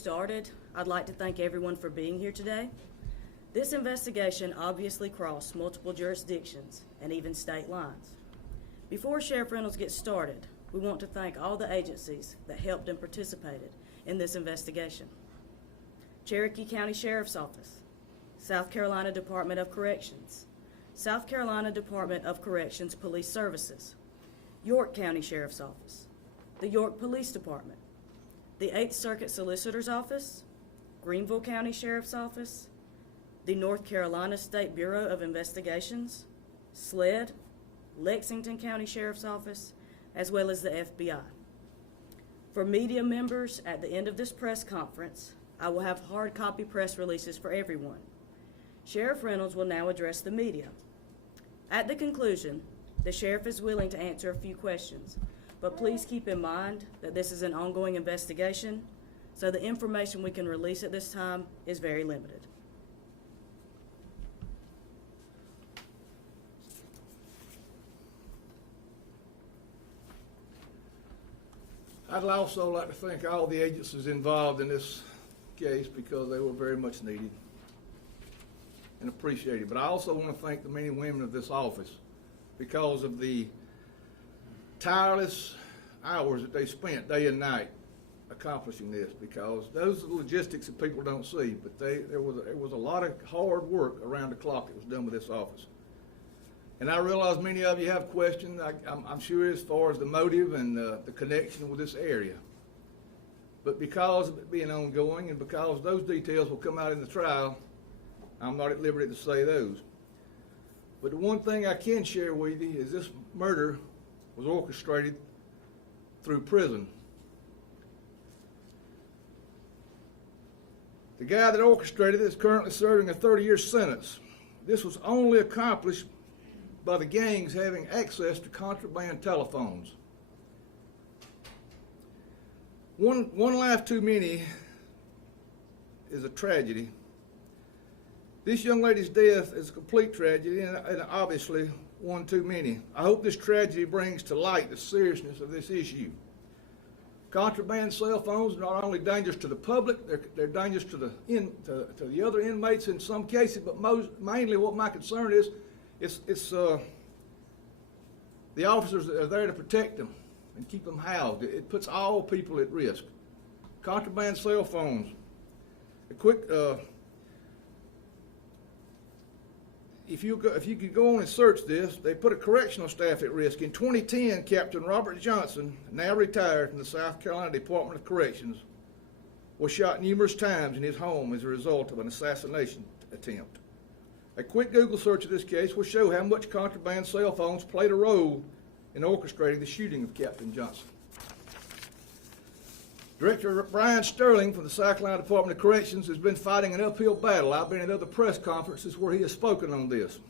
started, I'd like to thank everyone for being here today. This investigation obviously crossed multiple jurisdictions and even state lines. Before Sheriff Reynolds gets started, we want to thank all the agencies that helped and participated in this investigation. Cherokee County Sheriff's Office, South Carolina Department of Corrections, South Carolina Department of Corrections Police Services, York County Sheriff's Office, the York Police Department, the 8th Circuit Solicitor's Office, Greenville County Sheriff's Office, the North Carolina State Bureau of Investigations, SLED, Lexington County Sheriff's Office, as well as the FBI. For media members, at the end of this press conference, I will have hard copy press releases for everyone. Sheriff Reynolds will now address the media. At the conclusion, the sheriff is willing to answer a few questions, but please keep in mind that this is an ongoing investigation, so the information we can release at this time is very limited. I'd also like to thank all the agencies involved in this case because they were very much needed and appreciated. But I also want to thank the men and women of this office because of the tireless hours that they spent day and night accomplishing this, because those are the logistics that people don't see, but there was a lot of hard work around the clock that was done with this office. And I realize many of you have questions, I'm sure, as far as the motive and the connection with this area. But because of it being ongoing and because those details will come out in the trial, I'm not at liberty to say those. But the one thing I can share with you is this murder was orchestrated through prison. The guy that orchestrated it is currently serving a 30-year sentence. This was only accomplished by the gangs having access to contraband telephones. One life too many is a tragedy. This young lady's death is a complete tragedy and obviously one too many. I hope this tragedy brings to light the seriousness of this issue. Contraband cell phones are not only dangerous to the public, they're dangerous to the other inmates in some cases, but mainly what my concern is, it's the officers that are there to protect them and keep them housed. It puts all people at risk. Contraband cell phones. A quick, if you could go on and search this, they put a correctional staff at risk. In 2010, Captain Robert Johnson, now retired from the South Carolina Department of Corrections, was shot numerous times in his home as a result of an assassination attempt. A quick Google search of this case will show how much contraband cell phones played a role in orchestrating the shooting of Captain Johnson. Director Brian Sterling from the South Carolina Department of Corrections has been fighting an uphill battle. I've been at other press conferences where he has spoken on this.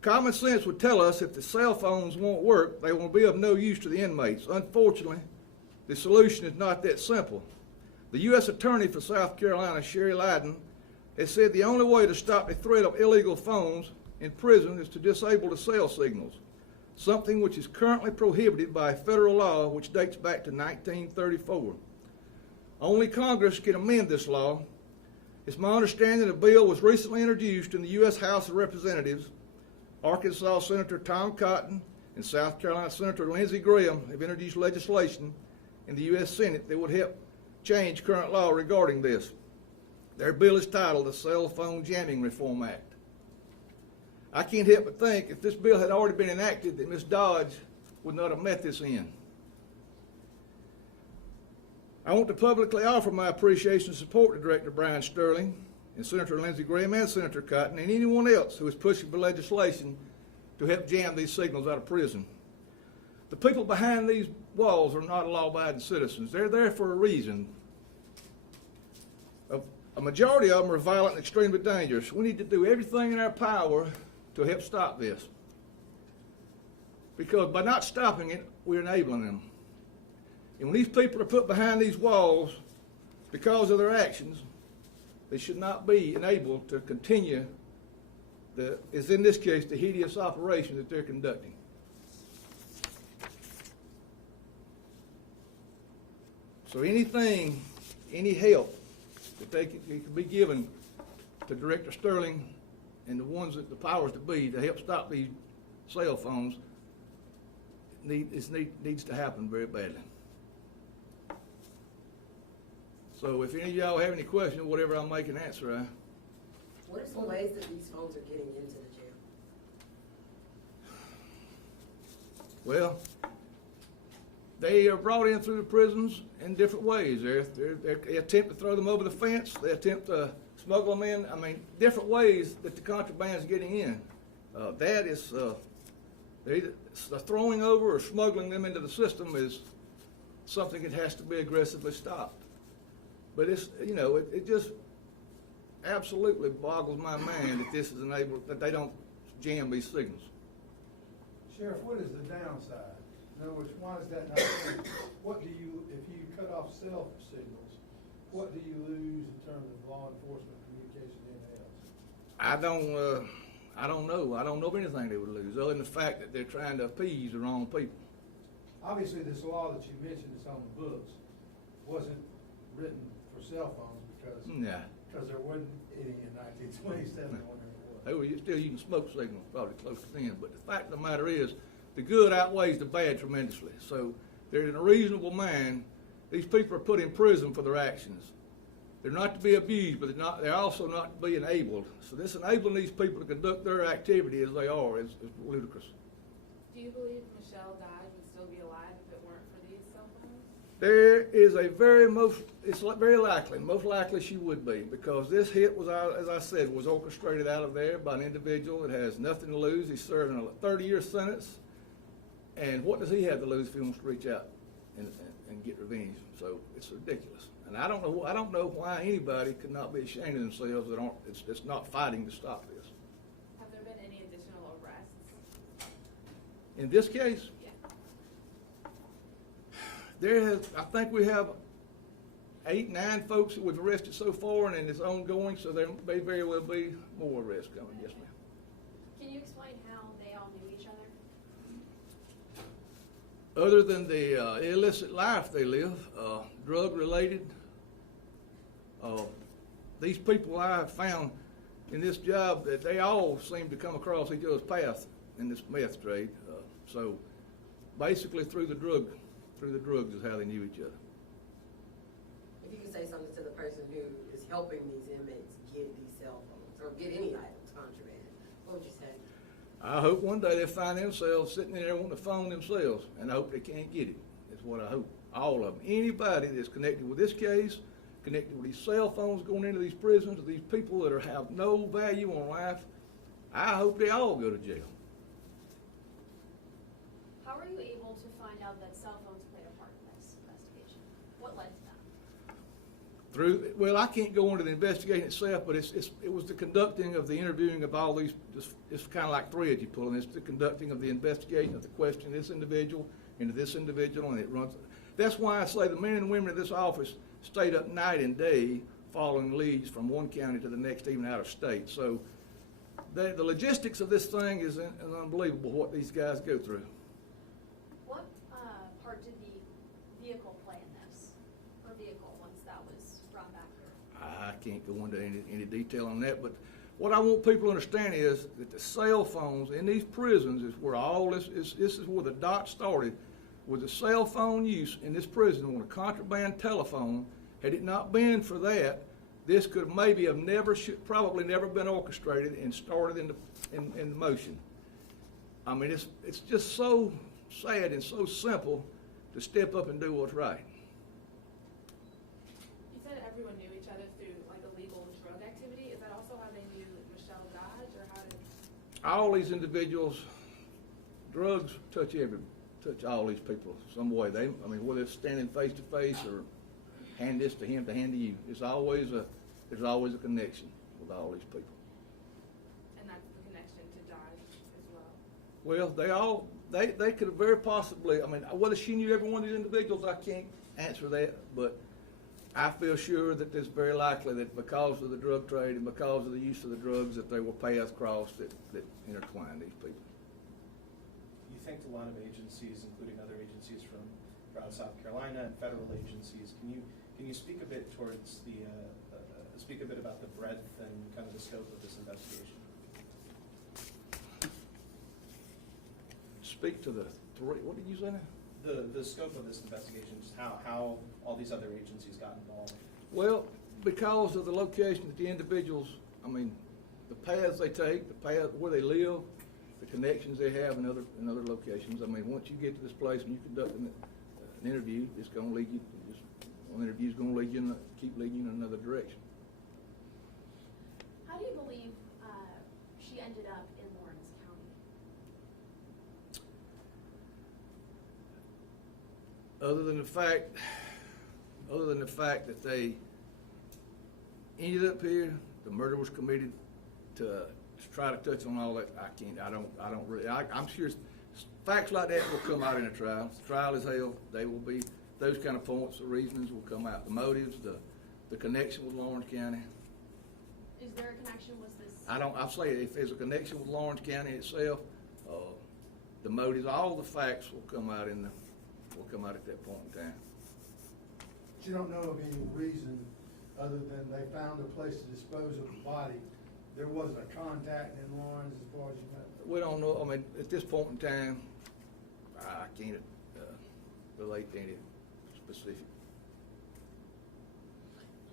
Common sense would tell us if the cell phones won't work, they will be of no use to the inmates. Unfortunately, the solution is not that simple. The U.S. Attorney for South Carolina, Sherry Lyden, has said the only way to stop the threat of illegal phones in prison is to disable the cell signals, something which is currently prohibited by federal law which dates back to 1934. Only Congress can amend this law. It's my understanding a bill was recently introduced in the U.S. House of Representatives. Arkansas Senator Tom Cotton and South Carolina Senator Lindsey Graham have introduced legislation in the U.S. Senate that would help change current law regarding this. Their bill is titled the Cell Phone Jamming Reform Act. I can't help but think if this bill had already been enacted that Ms. Dodge would not have met this end. I want to publicly offer my appreciation and support to Director Brian Sterling and Senator Lindsey Graham and Senator Cotton and anyone else who is pushing for legislation to help jam these signals out of prison. The people behind these walls are not law-abiding citizens. They're there for a reason. A majority of them are violent and extremely dangerous. We need to do everything in our power to help stop this. Because by not stopping it, we're enabling them. And when these people are put behind these walls because of their actions, they should not be enabled to continue as in this case, the hideous operation that they're conducting. So anything any help that it can be given to Director Sterling and the ones that the powers that be to help stop these cell phones needs to happen very badly. So if any of y'all have any questions, whatever I'll make an answer. What are some ways that these phones are getting into the jail? Well, they are brought in through the prisons in different ways. They attempt to throw them over the fence. They attempt to smuggle them in. I mean, different ways that the contraband is getting in. That is, either the throwing over or smuggling them into the system is something that has to be aggressively stopped. But it's, you know, it just absolutely boggles my mind that this is enabled, that they don't jam these signals. Sheriff, what is the downside? In other words, why is that not true? What do you, if you cut off cell signals, what do you lose in terms of law enforcement communication and anything else? I don't know. I don't know of anything they would lose, other than the fact that they're trying to appease the wrong people. Obviously, this law that you mentioned that's on the books wasn't written for cell phones because there wasn't any in 1927 when there was. They were still using smoke signals probably close to then, but the fact of the matter is, the good outweighs the bad tremendously. So they're in a reasonable mind. These people are put in prison for their actions. They're not to be abused, but they're also not to be enabled. So this enabling these people to conduct their activity as they are is ludicrous. Do you believe Michelle Dodge would still be alive if it weren't for these cell phones? There is it's very likely, most likely she would be, because this hit was, as I said, was orchestrated out of there by an individual that has nothing to lose. He's serving a 30-year sentence, and what does he have to lose if he wants to reach out and get revenge? So it's ridiculous, and I don't know why anybody could not be ashamed of themselves that aren't. It's not fighting to stop this. Have there been any additional arrests? In this case, Yeah. I think we have 8, 9 folks that we've arrested so far, and it's ongoing, so there may very well be more arrests coming. Yes, ma'am. Can you explain how they all knew each other? Other than the illicit life they live, drug-related, these people I have found in this job, that they all seem to come across each other's path in this meth trade. So basically through the drugs is how they knew each other. If you could say something to the person who is helping these inmates get these cell phones or get any items contraband, what would you say? I hope one day they find themselves sitting in there wanting to phone themselves, and I hope they can't get it. That's what I hope. All of them. Anybody that's connected with this case, connected with these cell phones going into these prisons, or these people that have no value on life, I hope they all go to jail. How were you able to find out that cell phones played a part in this investigation? What led to that? Well, I can't go into the investigation itself, but it was the conducting of the interviewing of all these. It's kind of like threads you pull, and it's the conducting of the investigation of the question of this individual into this individual, and it runs. That's why I say the men and women of this office stayed up night and day following leads from one county to the next, even out of state. So the logistics of this thing is unbelievable what these guys go through. What part did the vehicle play in this? Or vehicle, once that was brought back here? I can't go into any detail on that, but what I want people to understand is that the cell phones in these prisons is where all this is where the dot started, with the cell phone use in this prison on a contraband telephone. Had it not been for that, this could maybe have probably never been orchestrated and started in motion. I mean, it's just so sad and so simple to step up and do what's right. You said everyone knew each other through like illegal drug activity. Is that also how they knew Michelle Dodge, or how did? All these individuals, drugs touch all these people some way. Whether it's standing face to face or hand this to him to hand to you, there's always a connection with all these people. And that's the connection to Dodge as well. Well, they could have very possibly. I mean, whether she knew every one of these individuals, I can't answer that, but I feel sure that it's very likely that because of the drug trade and because of the use of the drugs, that they were paths crossed that intertwine these people. You thanked a lot of agencies, including other agencies from around South Carolina and federal agencies. Can you Can you speak a bit towards the, speak a bit about the breadth and kind of the scope of this investigation? Speak to the three, what did you say now? The scope of this investigation, just how all these other agencies got involved. Well, because of the location that the individuals, I mean, the paths they take, the path where they live, the connections they have in other locations. I mean, once you get to this place and you conduct an interview, it's going to lead you. One interview is going to lead you, keep leading you in another direction. How do you believe she ended up in Lawrence County? Other than the fact that they ended up here, the murder was committed. To try to touch on all that, I'm sure facts like that will come out in a trial. The trial is held. They will be, those kind of points, the reasonings will come out. The motives, the connection with Lawrence County. Is there a connection? Was this? I'll say if there's a connection with Lawrence County itself, the motives, all the facts will come out at that point in time. But you don't know of any reason other than they found a place to dispose of the body. There wasn't a contact in Lawrence as far as you know? We don't know, I mean, at this point in time, I can't relate to any specific.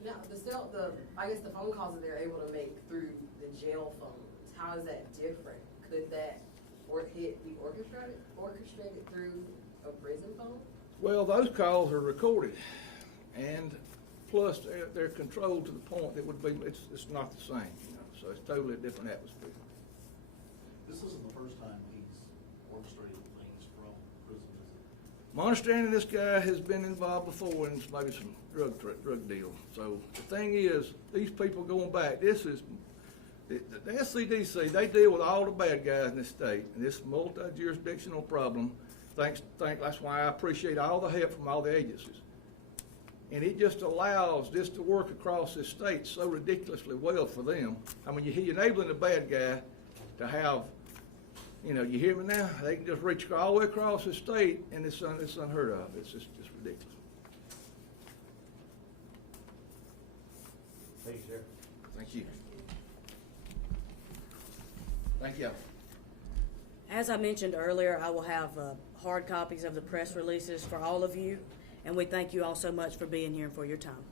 Now, I guess the phone calls that they're able to make through the jail phones, how is that different? Could that be orchestrated through a prison phone? Well, those calls are recorded, and plus they're controlled to the point that would be, it's not the same, you know, so it's totally a different atmosphere. This isn't the first time he's orchestrated things from prison, is it? My understanding, this guy has been involved before in maybe some drug deal. So the thing is, these people going back, this is, the SCDC, they deal with all the bad guys in this state, and this multi-jurisdictional problem. That's why I appreciate all the help from all the agencies. And it just allows this to work across this state so ridiculously well for them. I mean, you're enabling the bad guy to have, you know, you hear me now? They can just reach all the way across the state, and it's unheard of. It's just ridiculous. Thank you, Sheriff. Thank you. Thank you. As I mentioned earlier, I will have hard copies of the press releases for all of you, and we thank you all so much for being here and for your time.